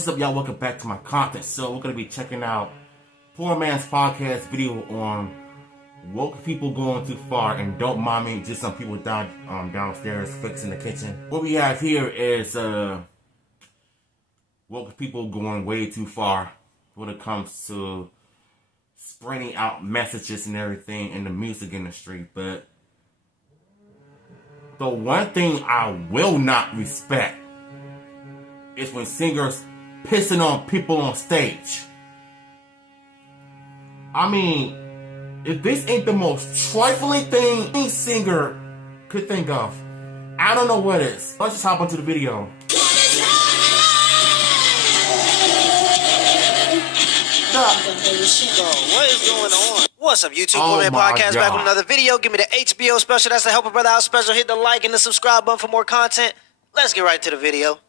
What's up, y'all? Welcome back to my content. So we're gonna be checking out Poor Man's podcast video on woke people going too far, and don't mind me, just some people downstairs fixing the kitchen. What we have here is woke people going way too far when it comes to spreading out messages and everything in the music industry. But the one thing I will not respect is when singers pissing on people on stage. I mean, if this ain't the most trifling thing any singer could think of, I don't know what is. Let's just hop into the video. What is going on? What's up, YouTube? Poor Man Podcast back with another video. Give me the HBO special. That's the Help a Brother Out special. Hit the like and the subscribe button for more content. Let's get right to the video.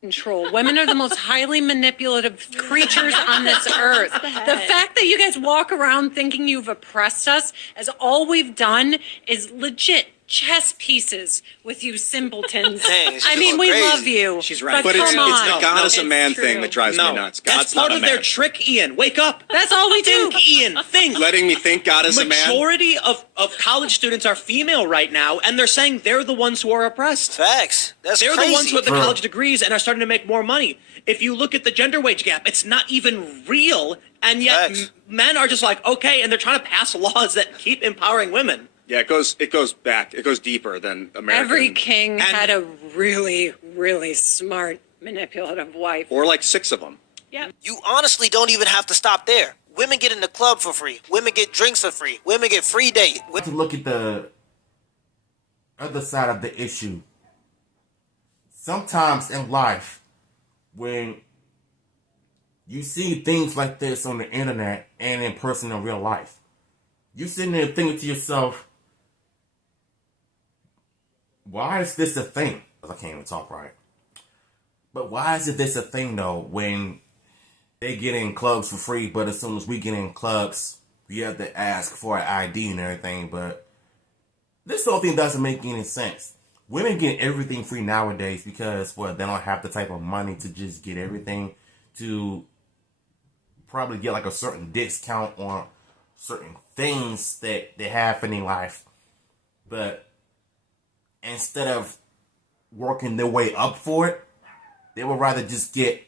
Control. Women are the most highly manipulative creatures on this earth. The fact that you guys walk around thinking you've oppressed us, as all we've done is legit chess pieces with you simpletons. Dang, I mean, we crazy. love you. She's right. But it's come on. the God is a man It's thing true. that drives me nuts. God's That's part not of a man. their trick, Ian. Wake up. That's all we do. Think, Ian. Think. Letting me think God is a man. Majority of college students are female right now, and they're saying they're the ones who are oppressed. Facts. That's They're crazy. the ones who have the college degrees and are starting to make more money. If you look at the gender wage gap, it's not even real, and yet Facts. men are just like, okay, and they're trying to pass laws that keep empowering women. Yeah, it goes back. It goes deeper than American. Every king And- had a really, really smart, manipulative wife. Or like 6 of them. Yeah. You honestly don't even have to stop there. Women get in the club for free. Women get drinks for free. Women get free date. To look at the other side of the issue. Sometimes in life, when you see things like this on the internet and in person in real life, you sitting there thinking to yourself, why is this a thing? I can't even talk right. But why is this a thing though, when they get in clubs for free, but as soon as we get in clubs, we have to ask for an ID and everything? But this whole thing doesn't make any sense. Women get everything free nowadays because, well, they don't have the type of money to just get everything, to probably get like a certain discount on certain things that they have in their life. But instead of working their way up for it, they would rather just get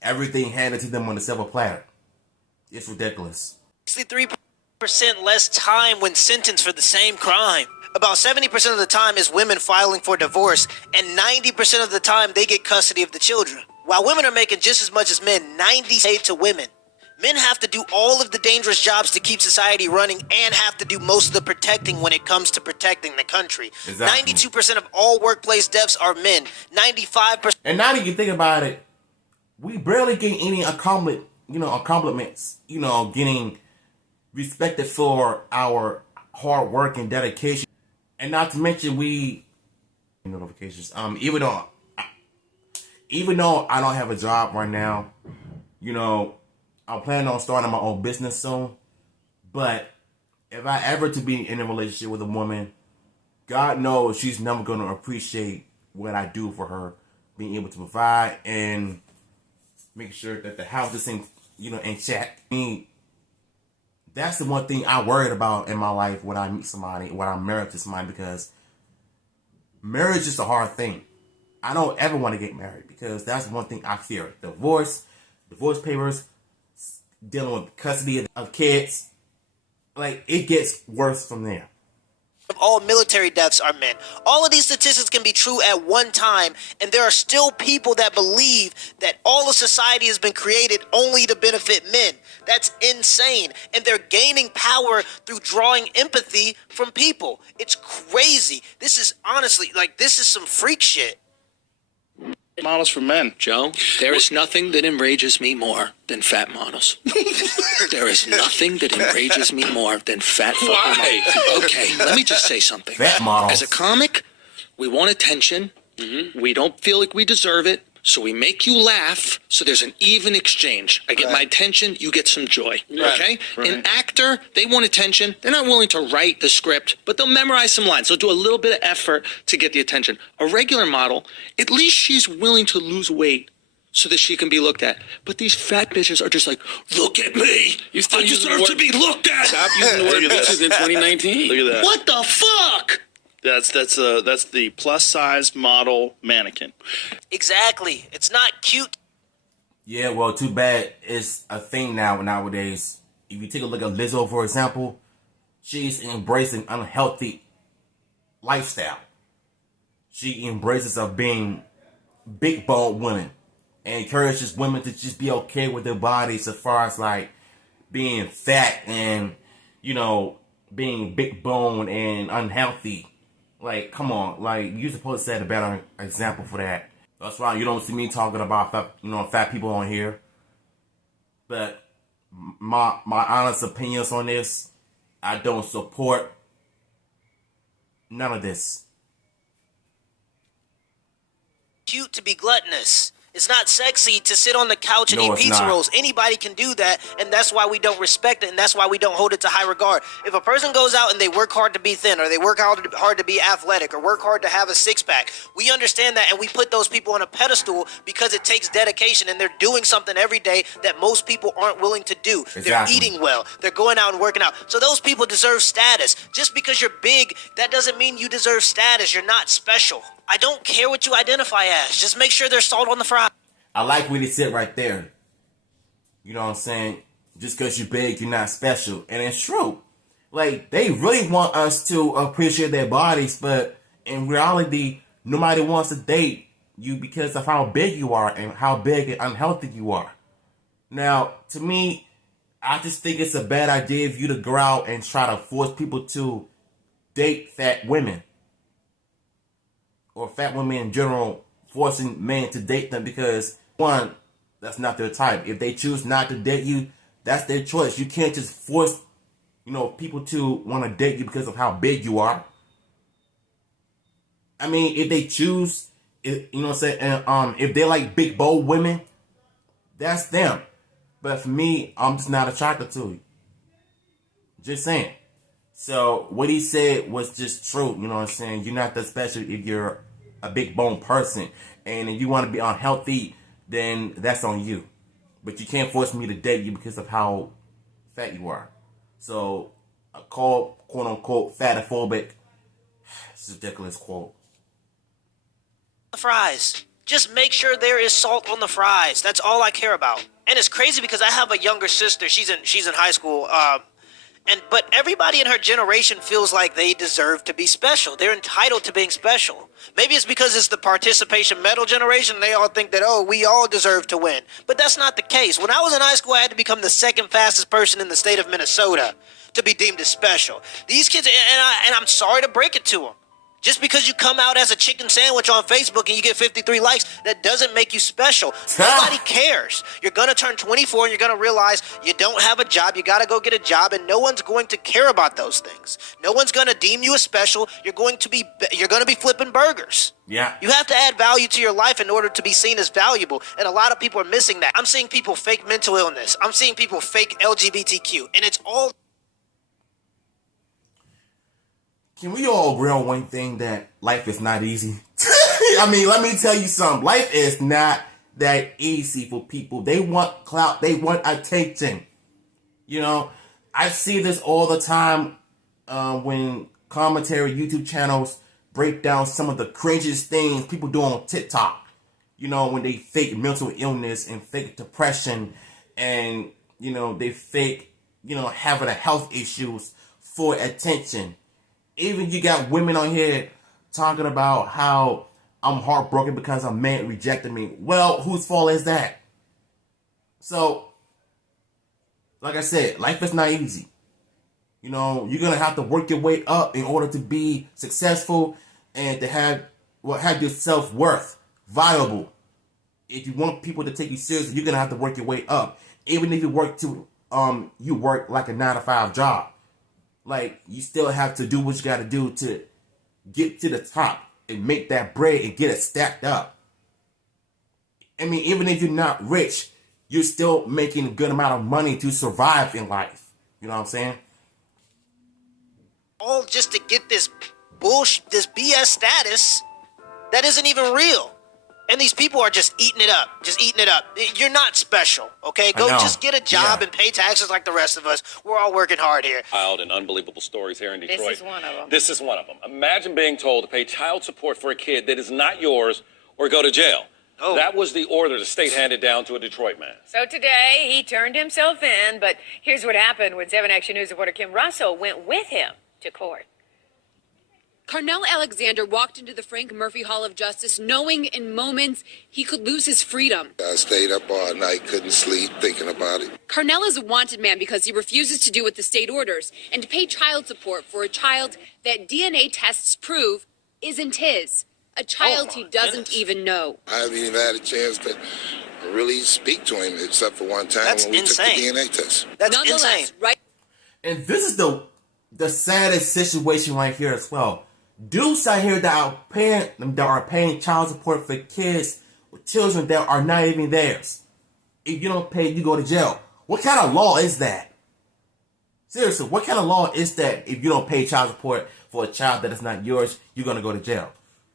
everything handed to them on a silver platter. It's ridiculous. 63% less time when sentenced for the same crime. About 70% of the time is women filing for divorce, and 90% of the time they get custody of the children. While women are making just as much as men, 90% paid to women. Men have to do all of the dangerous jobs to keep society running and have to do most of the protecting when it comes to protecting the country. Exactly. 92% of all workplace deaths are men. 95%. And now that you think about it, we barely get any compliments, getting respected for our hard work and dedication. And not to mention notifications. Even though I don't have a job right now, I'm planning on starting my own business soon. But if I ever to be in a relationship with a woman, God knows she's never going to appreciate what I do for her, being able to provide and make sure that the house is in check. I mean, that's the one thing I worried about in my life when I meet somebody, when I'm married to somebody, because marriage is a hard thing. I don't ever want to get married because that's one thing I fear. Divorce papers, dealing with custody of kids. Like, it gets worse from there. Of all military deaths are men. All of these statistics can be true at one time, and there are still people that believe that all of society has been created only to benefit men. That's insane. And they're gaining power through drawing empathy from people. It's crazy. This is honestly, this is some freak shit. Models for men. Joe, there is nothing that enrages me more than fat models. There is nothing that enrages me more than fat fucking models. Okay, let me just say something. Fat models. As a comic, we want attention. We don't feel like we deserve it. So we make you laugh, so there's an even exchange. I get my attention, you get some joy, okay? An actor, they want attention. They're not willing to write the script, but they'll memorize some lines. They'll do a little bit of effort to get the attention. A regular model, at least she's willing to lose weight so that she can be looked at. But these fat bitches are just like, look at me. You still I using deserve the to be looked at. Stop using the word Look at bitches that. in 2019. Look at that. What the fuck? That's the plus size model mannequin. Exactly. It's not cute. Yeah, well, too bad it's a thing nowadays. If you take a look at Lizzo, for example, she's embracing unhealthy lifestyle. She embraces of being big boned women and encourages women to just be okay with their bodies as far as like being fat and, you know, being big boned and unhealthy. Like, come on, like, you're supposed to set a better example for that. That's why you don't see me talking about fat people on here. But my honest opinions on this, I don't support none of this. Cute to be gluttonous. It's not sexy to sit on the couch and No, eat it's pizza not. rolls. Anybody can do that, and that's why we don't respect it, and that's why we don't hold it to high regard. If a person goes out and they work hard to be thin, or they work hard to be athletic, or work hard to have a six-pack, we understand that, and we put those people on a pedestal because it takes dedication, and they're doing something every day that most people aren't willing to do. They're Exactly. eating well. They're going out and working out. So those people deserve status. Just because you're big, that doesn't mean you deserve status. You're not special. I don't care what you identify as. Just make sure there's salt on the fry. I like what he said right there. You know what I'm saying? Just because you're big, you're not special. And it's true. Like, they really want us to appreciate their bodies, but in reality, nobody wants to date you because of how big you are and how big and unhealthy you are. Now, to me, I just think it's a bad idea of you to go out and try to force people to date fat women. Or fat women in general, forcing men to date them because, one, that's not their type. If they choose not to date you, that's their choice. You can't just force, people to want to date you because of how big you are. I mean, if they choose, what I'm saying, if they like big, bold women, that's them. But for me, I'm just not attracted to you. Just saying. So what he said was just true. You know what I'm saying? You're not that special if you're a big bone person. And if you want to be unhealthy, then that's on you. But you can't force me to date you because of how fat you are. So a quote unquote fatophobic. It's a ridiculous quote. The fries. Just make sure there is salt on the fries. That's all I care about. And it's crazy because I have a younger sister. She's in high school. But everybody in her generation feels like they deserve to be special. They're entitled to being special. Maybe it's because it's the participation medal generation. They all think that, we all deserve to win. But that's not the case. When I was in high school, I had to become the second fastest person in the state of Minnesota to be deemed as special. These kids, and I'm sorry to break it to them. Just because you come out as a chicken sandwich on Facebook and you get 53 likes, that doesn't make you special. Nobody cares. You're going to turn 24 and you're going to realize you don't have a job. You got to go get a job, and no one's going to care about those things. No one's going to deem you as special. You're going to be flipping burgers. Yeah. You have to add value to your life in order to be seen as valuable, and a lot of people are missing that. I'm seeing people fake mental illness. I'm seeing people fake LGBTQ, and it's all... Can we all agree on one thing, that life is not easy? I mean, let me tell you something. Life is not that easy for people. They want clout. They want attention. I see this all the time when commentary YouTube channels break down some of the cringiest things people do on TikTok. When they fake mental illness and fake depression and, they fake, having a health issues for attention. Even you got women on here talking about how I'm heartbroken because a man rejected me. Well, whose fault is that? So, like I said, life is not easy. You're going to have to work your way up in order to be successful and to have your self-worth viable. If you want people to take you seriously, you're going to have to work your way up. Even if you work like a 9-to-5 job. Like, you still have to do what you got to do to get to the top and make that bread and get it stacked up. I mean, even if you're not rich, you're still making a good amount of money to survive in life. You know what I'm saying? All just to get this bullshit, this BS status that isn't even real. And these people are just eating it up. You're not special, okay? Go just get a job and pay taxes like the rest of us. We're all working hard here. Wild and unbelievable stories here in Detroit. This is one of them. This is one of them. Imagine being told to pay child support for a kid that is not yours or go to jail. Oh. That was the order the state handed down to a Detroit man. So today, he turned himself in, but here's what happened when 7 Action News reporter Kim Russell went with him to court. Carnell Alexander walked into the Frank Murphy Hall of Justice knowing in moments he could lose his freedom. I stayed up all night, couldn't sleep, thinking about it. Carnell is a wanted man because he refuses to do what the state orders and to pay child support for a child that DNA tests prove isn't his. A child he doesn't even know. I haven't even had a chance to really speak to him except for one time That's when we insane. took the DNA test. That's Nonetheless, insane. right? And this is the saddest situation right here as well. Dudes out here that are paying child support for kids with children that are not even theirs. If you don't pay, you go to jail. What kind of law is that? Seriously, what kind of law is that if you don't pay child support for a child that is not yours, you're going to go to jail?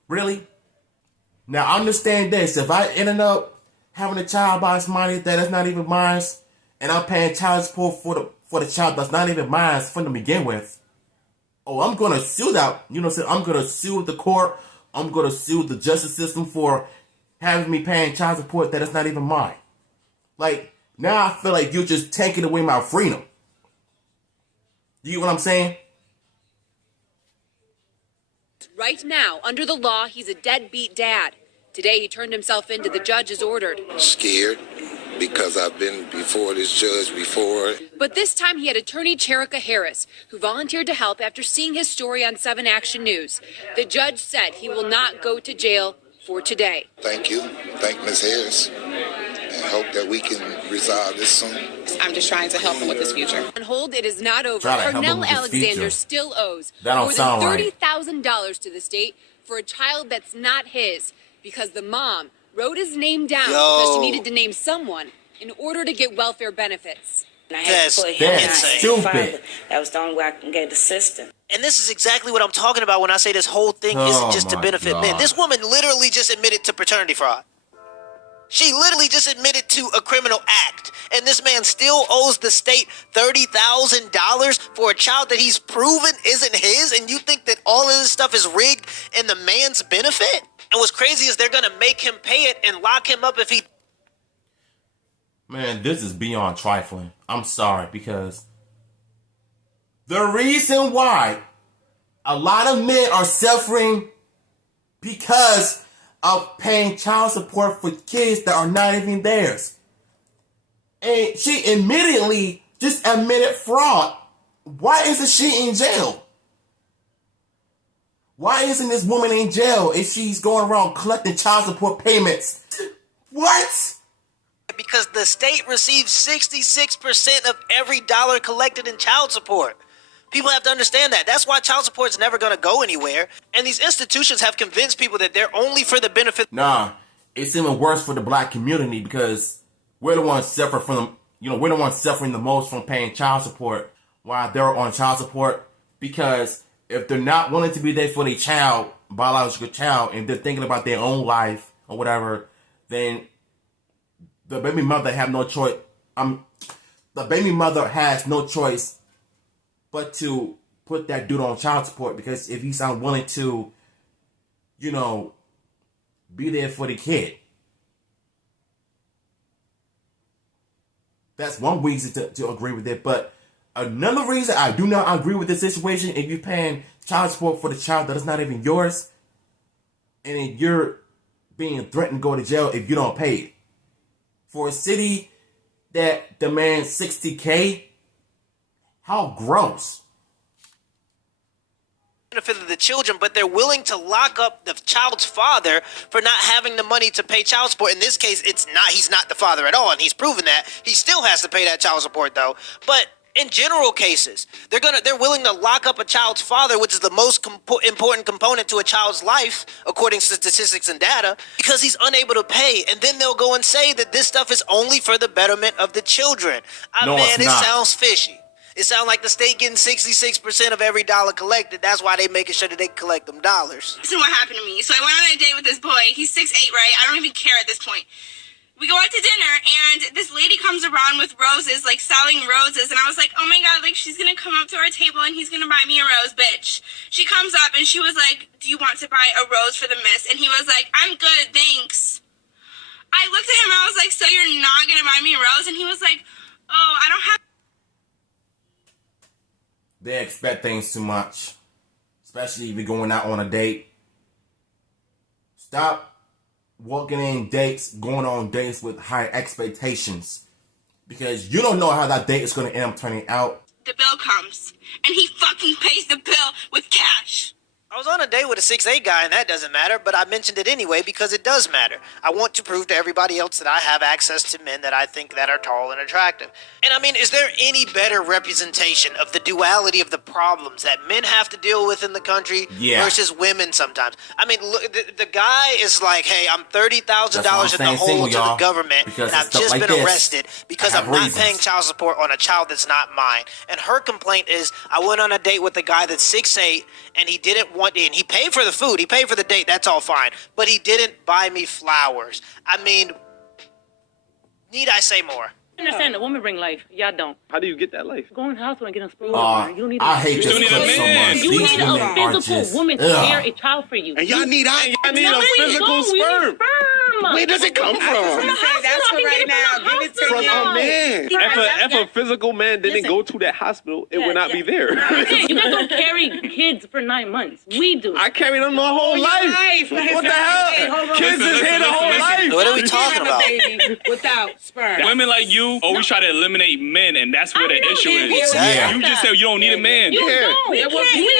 Really? Now, I understand this. If I ended up having a child by somebody that is not even mine, and I'm paying child support for the child that's not even mine from the begin with, I'm going to sue that. I'm going to sue the court. I'm going to sue the justice system for having me paying child support that is not even mine. Like, now I feel like you're just taking away my freedom. You get what I'm saying? Right now, under the law, he's a deadbeat dad. Today, he turned himself in to the judge as ordered. Scared because I've been before this judge before. But this time, he had attorney Cherika Harris, who volunteered to help after seeing his story on 7 Action News. The judge said he will not go to jail for today. Thank you. Thank Ms. Harris. And hope that we can resolve this soon. I'm just trying to help him with his future. On hold, it is not over. Try to help him Carnell with his Alexander future. still owes That don't more sound than right. $30,000 to the state for a child that's not his because the mom wrote his name down because she needed to name someone in order to get welfare benefits. And I had to put him That's down. stupid. Father. That was the only way I can get the system. And this is exactly what I'm talking about when I say this whole thing isn't just to my benefit men. God. This woman literally just admitted to paternity fraud. She literally just admitted to a criminal act. And this man still owes the state $30,000 for a child that he's proven isn't his. And you think that all of this stuff is rigged in the man's benefit? And what's crazy is they're going to make him pay it and lock him up if he... Man, this is beyond trifling. I'm sorry, because the reason why a lot of men are suffering because of paying child support for kids that are not even theirs. And she immediately just admitted fraud. Why isn't she in jail? Why isn't this woman in jail if she's going around collecting child support payments? What? Because the state receives 66% of every dollar collected in child support. People have to understand that. That's why child support is never going to go anywhere. And these institutions have convinced people that they're only for the benefit. Nah, it's even worse for the black community because we're the ones suffering from, we're the ones suffering the most from paying child support while they're on child support. Because if they're not willing to be there for their child, biological child, and they're thinking about their own life or whatever, then the baby mother have no choice. The baby mother has no choice but to put that dude on child support, because if he's unwilling to, be there for the kid. That's one reason to agree with it. But another reason I do not agree with this situation, if you're paying child support for the child that is not even yours, and then you're being threatened to go to jail if you don't pay it. For a city that demands $60K, how gross. Benefit of the children, but they're willing to lock up the child's father for not having the money to pay child support. In this case, he's not the father at all, and he's proven that. He still has to pay that child support though. But in general cases, they're willing to lock up a child's father, which is the most important component to a child's life, according to statistics and data, because he's unable to pay. And then they'll go and say that this stuff is only for the betterment of the children. No, Man, it's it not. sounds fishy. It sounds like the state getting 66% of every dollar collected. That's why they making sure that they collect them dollars. Listen, what happened to me. So I went on a date with this boy. He's 6'8", right? I don't even care at this point. We go out to dinner, and this lady comes around with roses, like selling roses, and I was like, oh my god, like she's gonna come up to our table and he's gonna buy me a rose, bitch. She comes up and she was like, do you want to buy a rose for the miss? And he was like, I'm good, thanks. I looked at him and I was like, so you're not gonna buy me a rose? And he was like, oh, I don't have. They expect things too much, especially if you're going out on a date. Stop walking in dates, going on dates with high expectations, because you don't know how that date is going to end up turning out. The bill comes, and he fucking pays the bill with cash. I was on a date with a 6'8" guy, and that doesn't matter, but I mentioned it anyway because it does matter. I want to prove to everybody else that I have access to men that I think that are tall and attractive. And I mean, is there any better representation of the duality of the problems that men have to deal with in the country versus women sometimes? I mean, look, the guy is like, hey, I'm $30,000 in the hole to the government, and I've just been arrested because I'm not paying child support on a child that's not mine. And her complaint is, I went on a date with a guy that's 6'8", and he didn't want, and he paid for the food, he paid for the date, that's all fine, but he didn't buy me flowers. I mean, need I say more? I understand the women bring life. Y'all don't. How do you get that life? Go in the hospital and get a sperm. You don't need I hate this clip so much. You need a physical woman to bear a child for you. And y'all need a physical sperm. Where does it come from? That's for right now. Give it to From a man. If a physical man didn't go to that hospital, it would not be there. You guys don't carry kids for 9 months. We do. I carry them my whole life. What the hell? Kids is here the whole life. What are we talking about? Without sperm. Women like you always try to eliminate men, and that's where the issue is. Exactly. You just said you don't need a man. You don't. We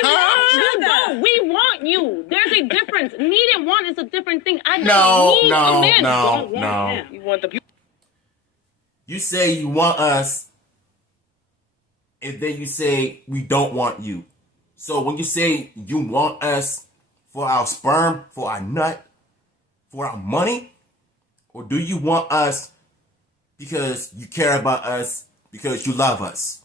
don't. We want you. There's a difference. Need and want is a different thing. I don't need a man. No. You want the. You say you want us, and then you say we don't want you. So when you say you want us for our sperm, for our nut, for our money, or do you want us because you care about us, because you love us?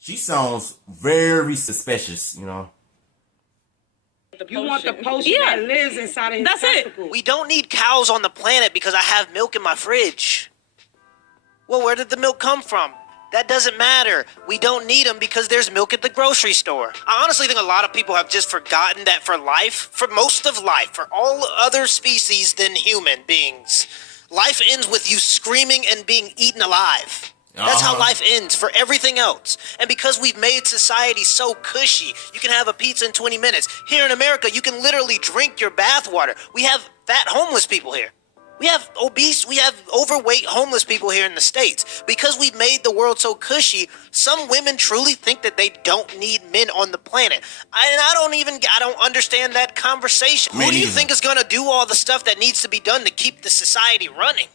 She sounds very suspicious, you know. You want the potion that lives inside of his testicle. We don't need cows on the planet because I have milk in my fridge. Well, where did the milk come from? That doesn't matter. We don't need them because there's milk at the grocery store. I honestly think a lot of people have just forgotten that for life, for most of life, for all other species than human beings, life ends with you screaming and being eaten alive. That's how life ends for everything else. And because we've made society so cushy, you can have a pizza in 20 minutes. Here in America, you can literally drink your bath water. We have fat homeless people here. We have obese, we have overweight homeless people here in the States. Because we've made the world so cushy, some women truly think that they don't need men on the planet. I don't understand that conversation. Who do you think is going to do all the stuff that needs to be done to keep the society running?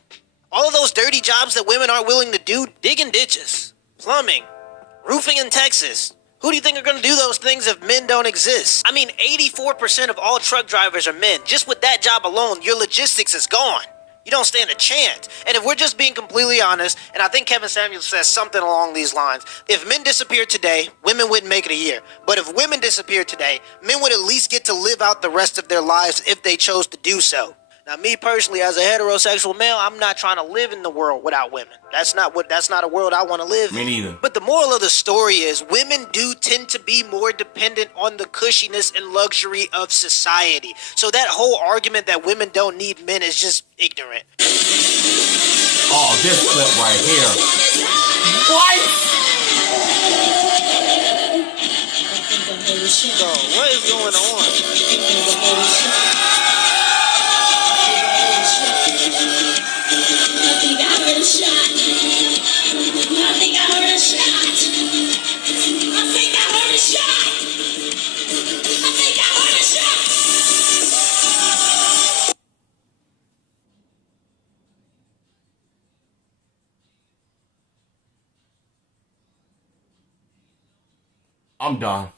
All of those dirty jobs that women aren't willing to do, digging ditches, plumbing, roofing in Texas. Who do you think are going to do those things if men don't exist? I mean, 84% of all truck drivers are men. Just with that job alone, your logistics is gone. You don't stand a chance. And if we're just being completely honest, and I think Kevin Samuels says something along these lines, if men disappeared today, women wouldn't make it a year. But if women disappeared today, men would at least get to live out the rest of their lives if they chose to do so. Now, me personally, as a heterosexual male, I'm not trying to live in the world without women. That's not a world I want to live in. Me neither. But the moral of the story is women do tend to be more dependent on the cushiness and luxury of society. So that whole argument that women don't need men is just ignorant. Oh, this clip right here. What? Bro, what is going on? I'm done.